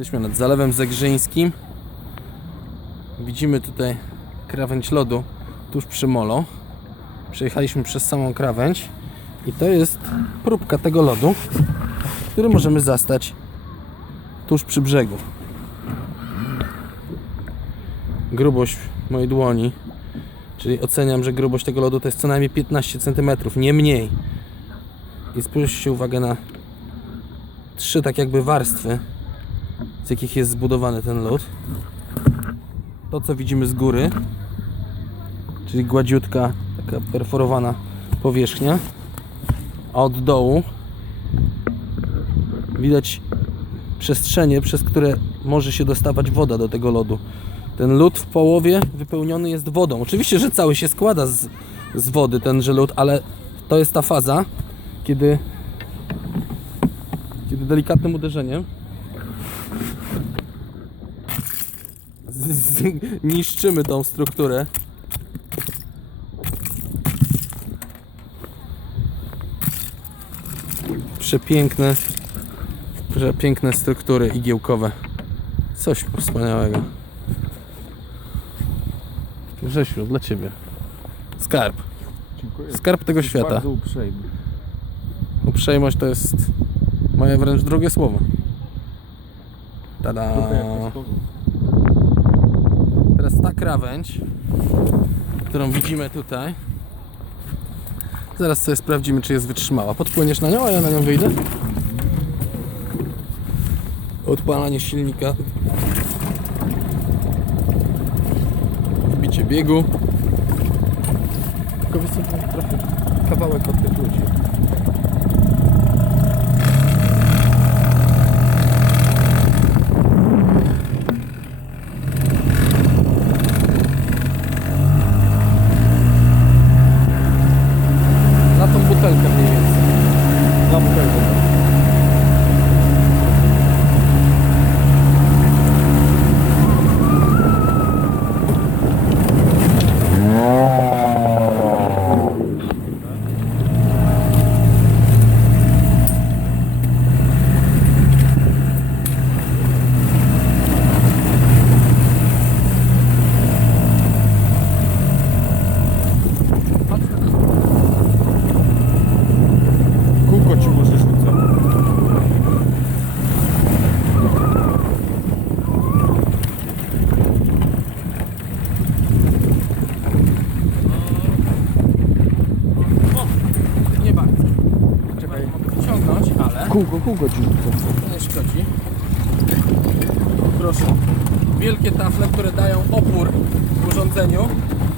Jesteśmy nad Zalewem Zegrzyńskim. Widzimy tutaj krawędź lodu tuż przy molo. Przejechaliśmy przez samą krawędź i to jest próbka tego lodu, który możemy zastać tuż przy brzegu. Grubość mojej dłoni, czyli oceniam, że grubość tego lodu to jest co najmniej 15 cm, nie mniej. I spójrzcie uwagę na trzy tak jakby warstwy, z jakich jest zbudowany ten lód. To co widzimy z góry, czyli gładziutka, taka perforowana powierzchnia, a od dołu widać przestrzenie, przez które może się dostawać woda do tego lodu. Ten lód w połowie wypełniony jest wodą. Oczywiście, że cały się składa z, z wody, tenże lód, ale to jest ta faza, kiedy, kiedy delikatnym uderzeniem z, z, niszczymy tą strukturę. Przepiękne, przepiękne struktury igiełkowe. Coś wspaniałego. Grzesiu, dla Ciebie. Skarb. Dziękuję. Skarb tego świata. Bardzo uprzejmy. Uprzejmość to jest moje wręcz drugie słowo. Tada. Ta krawędź, którą widzimy tutaj. Zaraz sobie sprawdzimy, czy jest wytrzymała. Podpłyniesz na nią, a ja na nią wyjdę. Odpalanie silnika. Wbicie biegu. Tylko wysypam trochę kawałek od tych ludzi. Na tą butelkę mniej więcej. Na butelkę. Kółko ci może rzucę. Nie bardzo. Czekaj, mogę wyciągnąć, ale Kółko, kółko ci rzucę. to nie szkodzi. Proszę. Wielkie tafle, które dają opór urządzeniu,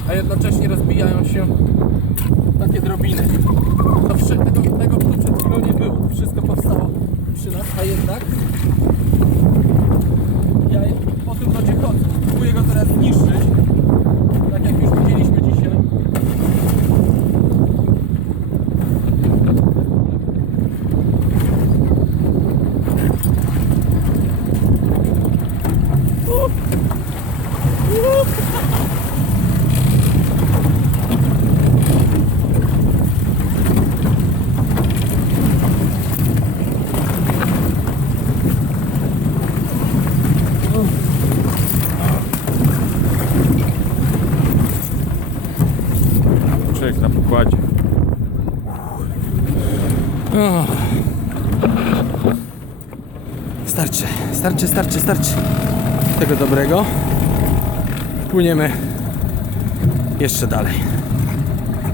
a jednocześnie rozbijają się takie drobiny. To wszy- tego, tego przed chwilą nie było. To wszystko powstało przy nas, a jednak ja po tym lodzie chodzę. Próbuję go teraz zniszczyć, Człowiek na pokładzie. Starczy, starczy, starczy, starczy tego dobrego. Płyniemy jeszcze dalej.